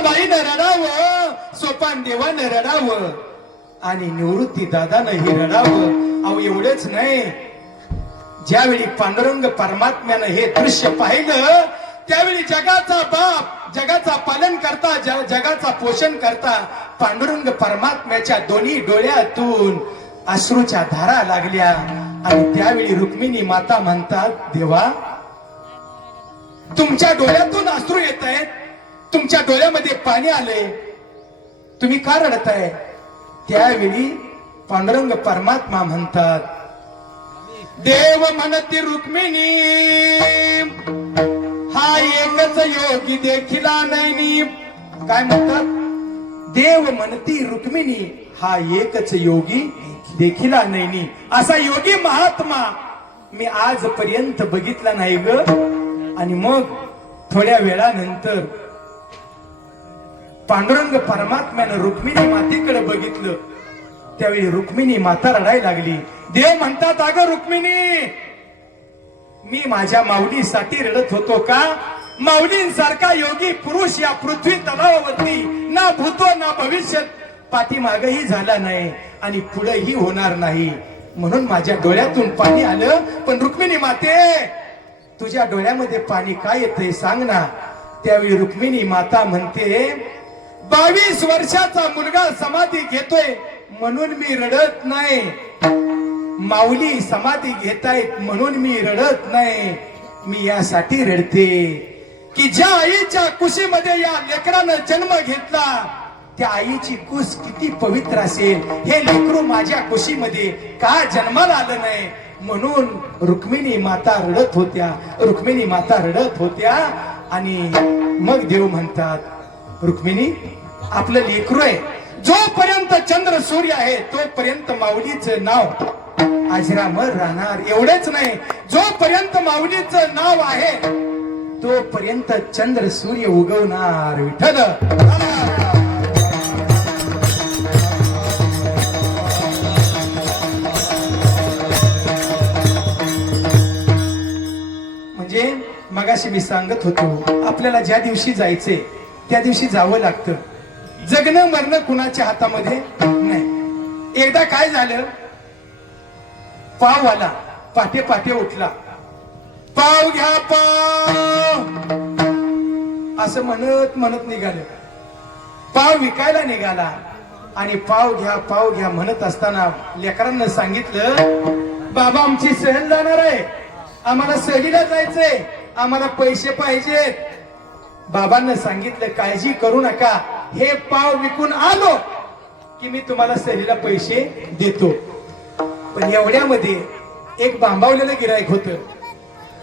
जिजाबाईनं रडावं सोपान देवानं रडावं आणि निवृत्ती दादानं हे रडावं. अहो एवढेच नाही. ज्यावेळी पांडुरंग परमात्म्यानं हे दृश्य पाहिलं त्यावेळी जगाचा बाप जगाचा पालन करता जगाचा पोषण करता पांडुरंग परमात्म्याच्या दोन्ही डोळ्यातून अश्रूच्या धारा लागल्या. आणि त्यावेळी रुक्मिणी माता म्हणतात देवा तुमच्या डोळ्यातून अश्रू येत आहेत. तुमच्या डोळ्यामध्ये पाणी आलंय. तुम्ही का रडताय त्यावेळी पांडुरंग परमात्मा म्हणतात देव म्हणती रुक्मिणी हा एकच योगी देखिला नाही काय म्हणतात? देव म्हणती रुक्मिणी हा एकच योगी देखिला नाही असा योगी महात्मा मी आजपर्यंत बघितला नाही ग. आणि मग थोड्या वेळानंतर पांडुरंग परमात्म्यानं रुक्मिणी मातीकडे बघितलं. त्यावेळी रुक्मिणी माता रडायला लागली. देव म्हणतात अगं रुक्मिणी मी माझ्या माऊलीसाठी रडत होतो का? माऊलींसारखा योगी पुरुष या पृथ्वी तलावावरती ना भूतो ना भविष्य पाठीमागही झाला नाही आणि पुढेही होणार नाही. म्हणून माझ्या डोळ्यातून पाणी आलं. पण रुक्मिणी माते तुझ्या डोळ्यामध्ये पाणी काय येतंय सांग ना. त्यावेळी रुक्मिणी माता म्हणते बावीस वर्षाचा मुलगा समाधी घेतोय म्हणून मी रडत नाही. माऊली समाधी घेतायत म्हणून मी रडत नाही. मी यासाठी रडते. की ज्या आईच्या कुशीमध्ये या लेकरानं जन्म घेतला त्या आईची कुस किती पवित्र असेल. हे लेकरू माझ्या कुशीमध्ये का जन्माला आलं नाही? म्हणून रुक्मिणी माता रडत होत्या. रुक्मिणी माता रडत होत्या आणि मग देव म्हणतात रुक्मिणी आपलं लेकरू आहे. जोपर्यंत चंद्र सूर्य आहे तोपर्यंत माऊलीचं नाव अजरामर राहणार. एवढेच नाही. जोपर्यंत माऊलीचं नाव आहे तोपर्यंत चंद्र सूर्य उगवणार. विठ्ठल. म्हणजे मगाशी मी सांगत होतो आपल्याला ज्या दिवशी जायचे त्या दिवशी जावं लागतं. जगणं मरणं कुणाच्या हातामध्ये नाही. एकदा काय झालं? पाव आला पाटे पाटे उठला. पाव घ्या पाव! असं म्हणत म्हणत निघालं. पाव विकायला निघाला आणि पाव घ्या पाव घ्या म्हणत असताना लेकरांना सांगितलं बाबा आमची सहल जाणार आहे. आम्हाला सहलीला जायचंय. आम्हाला पैसे पाहिजेत. बाबांना सांगितलं काळजी करू नका. हे पाव विकून आलो की मी तुम्हाला सहलीला पैसे देतो. पण एवढ्यामध्ये एक बांबावलेलं गिरायक होत.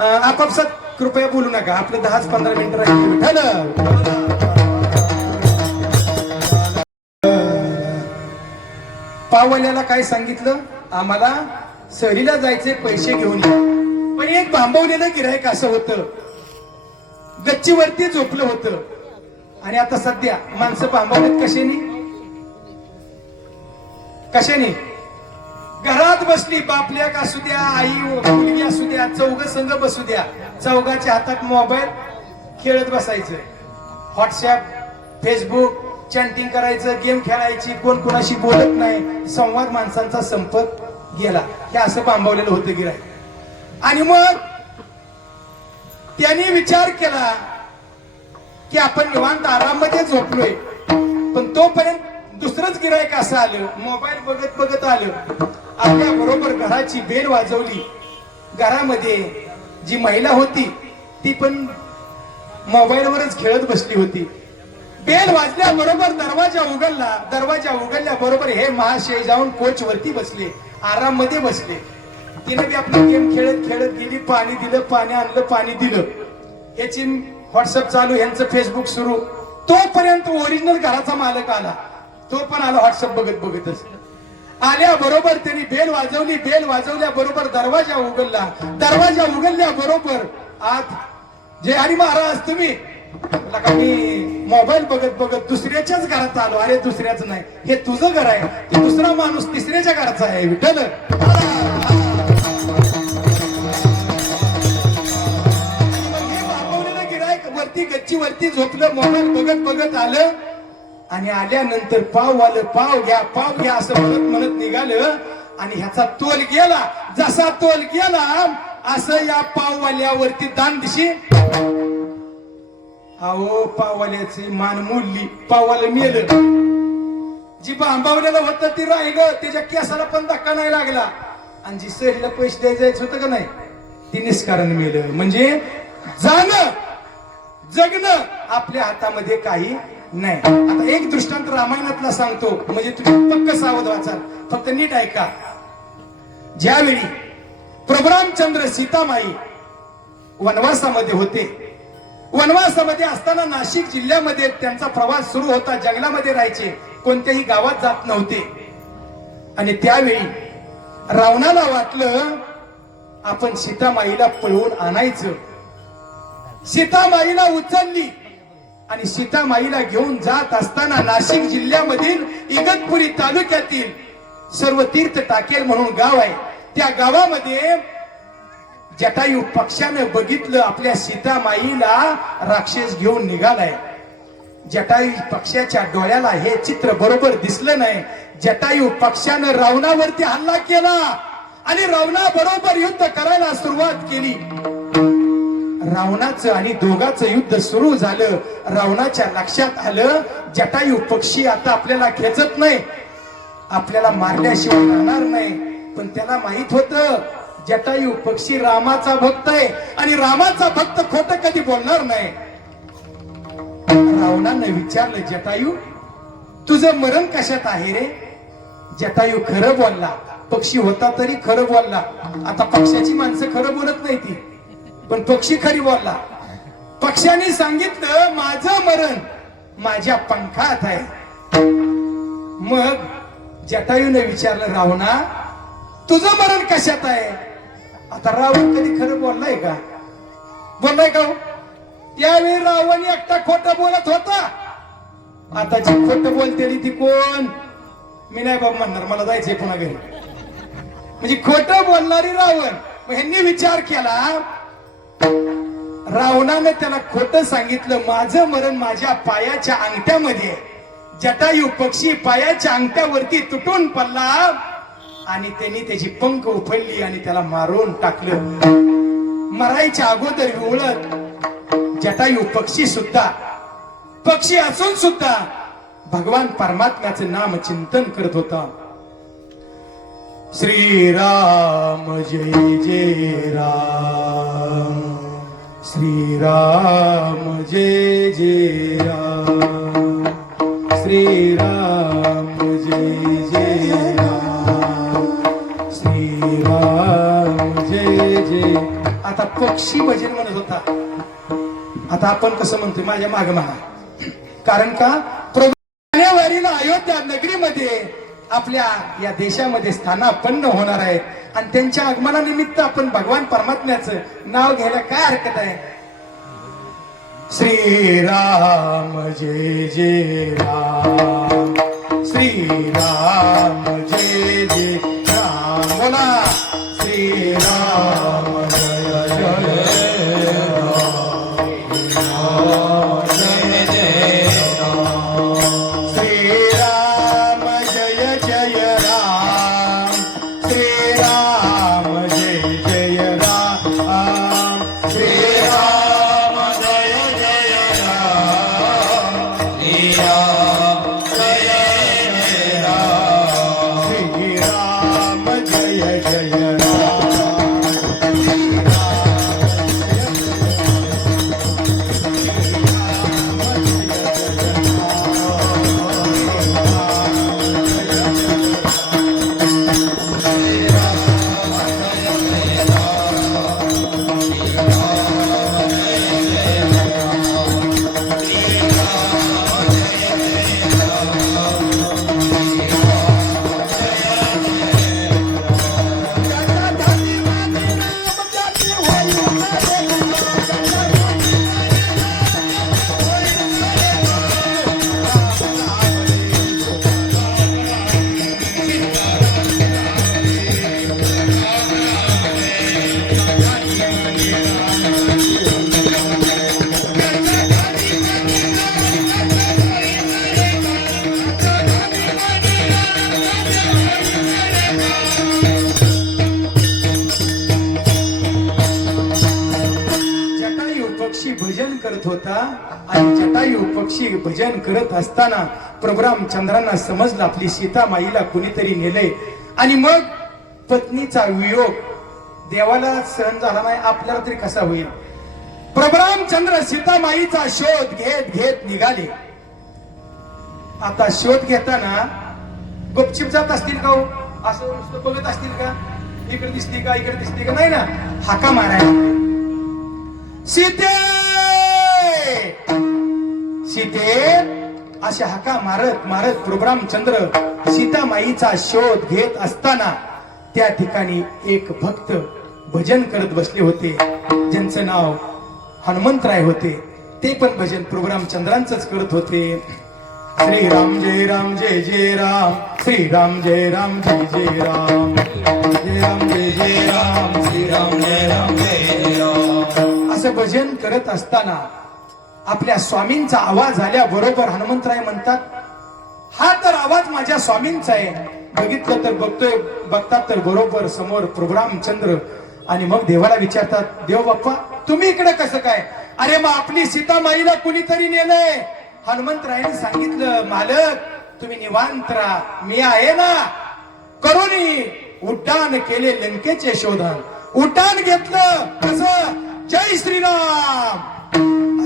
आपापसात कृपया बोलू नका. आपलं दहाच पंधरा मिनिटं राहिलं. विठ्ठल पाववाल्याला काय सांगितलं? आम्हाला सहलीला जायचे पैसे घेऊन या. पण एक बांबवलेलं गिरायक असं होतं. गच्चीवरती झोपलं होतं. आणि आता सध्या माणसं बांबवलेत कशाने? कशाने? घरात बसली बापल्याक असू द्या आई हो, मुलगी असू द्या चौघ संघ बसू द्या. चौघाच्या हातात मोबाईल खेळत बसायचं. व्हॉट्सअप फेसबुक चॅटिंग करायचं गेम खेळायची कोण कोणाशी बोलत नाही. संवाद माणसांचा संपर्क गेला. हे असं बांबवलेलं होतं गिराय आणि मग त्यांनी विचार केला की आपण निवांत आराममध्ये झोपलोय. पण तोपर्यंत दुसरंच गिरायक असं आलं मोबाईल बघत बघत आलं. आपल्या बरोबर घराची बेल वाजवली. घरामध्ये जी महिला होती ती पण मोबाईलवरच खेळत बसली होती. बेल वाजल्याबरोबर दरवाजा उघडला. दरवाजा उघडल्या बरोबर हे महाशय जाऊन कोच वरती बसले. आराममध्ये बसले. तिने बी आपला गेम खेळत खेळत गेली पाणी दिलं पाणी आणलं पाणी दिलं. याची व्हॉट्सअप चालू यांचं फेसबुक सुरू. तोपर्यंत ओरिजिनल घराचा मालक आला. तो पण आला व्हॉट्सअप बघत बघतच. आल्या बरोबर त्यांनी बेल वाजवली बेल वाजवल्या बरोबर दरवाजा उघडला. दरवाजा उघडल्या बरोबर आत जे आणि महाराज तुम्ही? मोबाईल बघत बघत दुसऱ्याच्याच घरात आलो. अरे दुसऱ्याच नाही. हे तुझं घर आहे. दुसरा माणूस तिसऱ्याच्या घराचा आहे. विठ्ठल. मग वरती झोपलं मोबाईल बघत बघत आलं. आणि आल्यानंतर पाव आलं पाव घ्या पाव घ्या असं म्हणत म्हणत निघालं. आणि ह्याचा तोल गेला. जसा तोल गेला असं या पाववाल्यावरती दान दिशी. अहो पाववाल्याची मान मोडली. पाववाला मेलं. जी बांबावलेलं होतं ती राहिलं त्याच्या केसाला पण धक्का नाही लागला. आणि जी सहलीला पैसे द्यायचं होतं का नाही ती निष्कारण मेलं. म्हणजे जाणं. जगणं आपल्या हातामध्ये काही नाही. आता एक दृष्टांत रामायणातला सांगतो. म्हणजे तुम्ही पक्क सावध वाचाल. फक्त नीट ऐका. ज्यावेळी प्रभरामचंद्र सीतामाई वनवासामध्ये होते वनवासामध्ये असताना नाशिक जिल्ह्यामध्ये त्यांचा प्रवास सुरू होता. जंगलामध्ये राहायचे. कोणत्याही गावात जात नव्हते. आणि त्यावेळी रावणाला वाटलं आपण सीतामाईला पळवून आणायचं. सीतामाईला उचलली. आणि सीतामाईला घेऊन जात असताना नाशिक जिल्ह्यामधील इगतपुरी तालुक्यातील सर्व तीर्थ टाकेल म्हणून गाव आहे. त्या गावामध्ये जटायू पक्षानं बघितलं आपल्या सीतामाईला राक्षस घेऊन निघालाय. जटायू पक्षाच्या डोळ्याला हे चित्र बरोबर दिसलं नाही. जटायू पक्षानं रावणावरती हल्ला केला आणि रावणा बरोबर युद्ध करायला सुरुवात केली. रावणाचं आणि दोघांचं युद्ध सुरू झालं. रावणाच्या लक्षात आलं जटायू पक्षी आता आपल्याला खेचत नाही. आपल्याला मारल्याशिवाय राहणार नाही. पण त्याला माहीत होत जटायू पक्षी रामाचा भक्त आहे. आणि रामाचा भक्त खोट कधी बोलणार नाही. रावणानं विचारलं जटायू तुझं मरण कशात आहे रे? जटायू खरं बोलला पक्षी होता तरी खरं बोलला. आता पक्षाची माणसं खरं बोलत नाही ती. पण पक्षी खरी बोलला. पक्षाने सांगितलं माझं मरण माझ्या पंखात आहे. मग जटायूने विचारलं रावणा तुझं मरण कशात आहे? आता रावण कधी खरं बोललाय का? बोललाय का हो? त्यावेळी रावण एकटा खोट बोलत होता. आता जी खोट बोलते ती कोण? मी नाही बाबा म्हणणार मला जायचंय पुन्हा घरी. म्हणजे खोट बोलणारी रावण. मग ह्यांनी विचार केला रावणाने त्याला खोट सांगितलं. माझं मरण माझ्या पायाच्या अंगठ्यामध्ये जटायू पक्षी पायाच्या अंगठ्यावरती तुटून पडला आणि त्यांनी त्याची पंख उफळली आणि त्याला मारून टाकलं. मरायच्या अगोदर विवळत जटायू पक्षी सुद्धा पक्षी असून सुद्धा भगवान परमात्म्याचं नाम चिंतन करत होता. श्रीराम जय जय राम. श्रीराम जय जय राम श्रीराम जय जय राम श्रीराम जय जय आता पक्षी भजन म्हणत होता. आता आपण कसं म्हणतोय? माझ्या माग म्हणा कारण का? प्रभू जानेवारीला अयोध्या नगरीमध्ये आपल्या या देशामध्ये स्थानापन्न होणार आहे आणि त्यांच्या आगमनानिमित्त आपण भगवान परमात्म्याचं नाव घ्यायला काय हरकत आहे? श्रीराम जय जय राम. श्रीराम जय जय राम. बोला. श्रीराम पक्षी भजन करत असताना प्रभू रामचंद्रांना समजलं आपली सीता माईला कुणीतरी नेलंय. आणि मग पत्नीचा वियोग देवाला सहन झाला नाही आपल्याला तरी कसा होईल? प्रभुरामचंद्र सीतामाईचा शोध घेत घेत निघाले. आता शोध घेताना गुपचिप जात असतील का हो? असं नुसतं बघत असतील का? इकडे दिसते का इकडे दिसते का? नाही ना हाका मारायला. सीते! सीते अशा हाका मारत मारत प्रभुरामचंद्र सीतामाईचा शोध घेत असताना त्या ठिकाणी एक भक्त भजन करत बसले होते. ज्यांचं नाव हनुमंतराय होते. ते पण भजन प्रभुरामचंद्रांचंच करत होते. श्री राम जय राम जय जय राम. श्री राम जय राम जय जय राम. जय राम जय जय राम. श्रीराम जय राम जय जय राम. असं भजन करत असताना आपल्या स्वामींचा आवाज आल्याबरोबर हनुमंतराय म्हणतात हा तर आवाज माझ्या स्वामींचा आहे. बघितलं तर बघतोय बघतात तर बरोबर समोर प्रभुरामचंद्र आणि मग देवाला विचारतात देव बाप्पा तुम्ही इकडे कसं काय? अरे मग आपली सीता माईला कुणीतरी नेलंय. हनुमंतरायने सांगितलं मालक तुम्ही निवांत राहा. मी आहे ना. करुणी उड्डाण केले लंकेचे शोधन. उड्डाण घेतलं कसं? जय श्रीराम!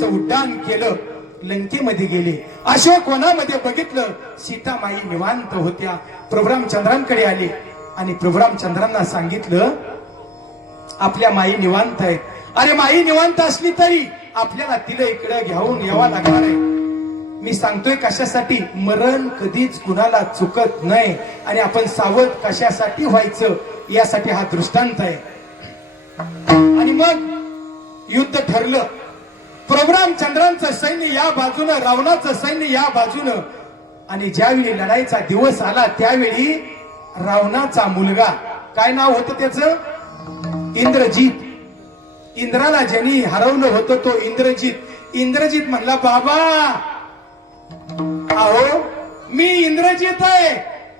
त्यांचं उड्डाण केलं लंकेमध्ये गेले. अशोक वनामध्ये बघितलं सीतामाई निवांत होत्या. प्रभुरामचंद्रांकडे आले. आणि प्रभुरामचंद्रांना सांगितलं आपल्या माई निवांत आहे अरे माई निवांत असली तरी आपल्याला तिला इकडे घेऊन यावा लागणार आहे. मी सांगतोय कशासाठी? मरण कधीच कुणाला चुकत नाही. आणि आपण सावध कशासाठी व्हायचं? यासाठी हा दृष्टांत आहे. आणि मग युद्ध ठरलं. प्रभुरामचंद्रांचं सैन्य या बाजूनं रावणाचं सैन्य या बाजूनं. आणि ज्यावेळी लढाईचा दिवस आला त्यावेळी रावणाचा मुलगा. काय नाव होतं त्याचं? इंद्रजीत. इंद्राला ज्यांनी हरवलं होतं तो इंद्रजीत. इंद्रजीत म्हणला बाबा अहो मी इंद्रजीत आहे.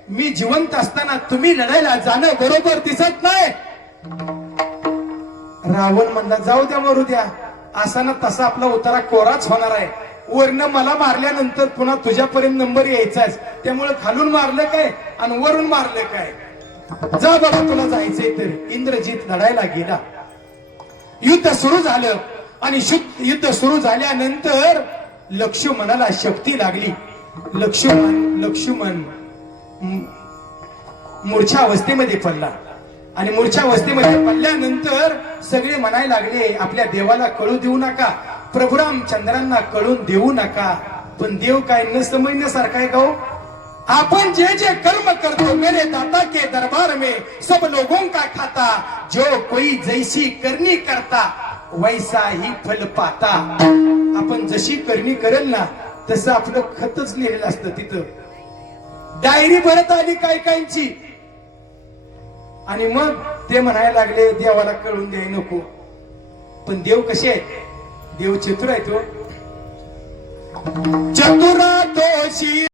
मी जिवंत असताना तुम्ही लढायला जाणं बरोबर दिसत नाही. रावण म्हणला जाऊ द्या मरू द्या. असा ना तसा आपला उतारा कोराच होणार आहे. वरनं मला मारल्यानंतर पुन्हा तुझ्यापर्यंत नंबर यायचाच त्यामुळे खालून मारलं काय आणि वरून मारलं काय? जा बाबा तुला जायचंय तर. इंद्रजीत लढायला गेला. युद्ध सुरू झालं. आणि युद्ध सुरू झाल्यानंतर लक्ष्मणाला शक्ती लागली. लक्ष्मण लक्ष्मण मूर्छा अवस्थेमध्ये पडला. आणि मूर्छा अवस्थेमध्ये पडल्यानंतर सगळे म्हणायला लागले आपल्या देवाला कळू देऊ नका. प्रभुरामचंद्रांना कळून देऊ नका. पण देव काय न समजण्यासारखा आहे का हो. आपण जे जे कर्म करतो मेरे दाता के दरबार में सब लोगों का खाता. जो कोई जैसी करनी करता वैसा ही फल पाता. आपण जशी करणी करेल ना तसं आपलं खतच लिहिलेलं असतं तिथं. डायरी भरत आली काय कायची आणि मग ते म्हणायला लागले देवाला कळून द्याय नको. पण देव कसे आहेत? देव चतुर आहे तो हो. चतुरा दोषी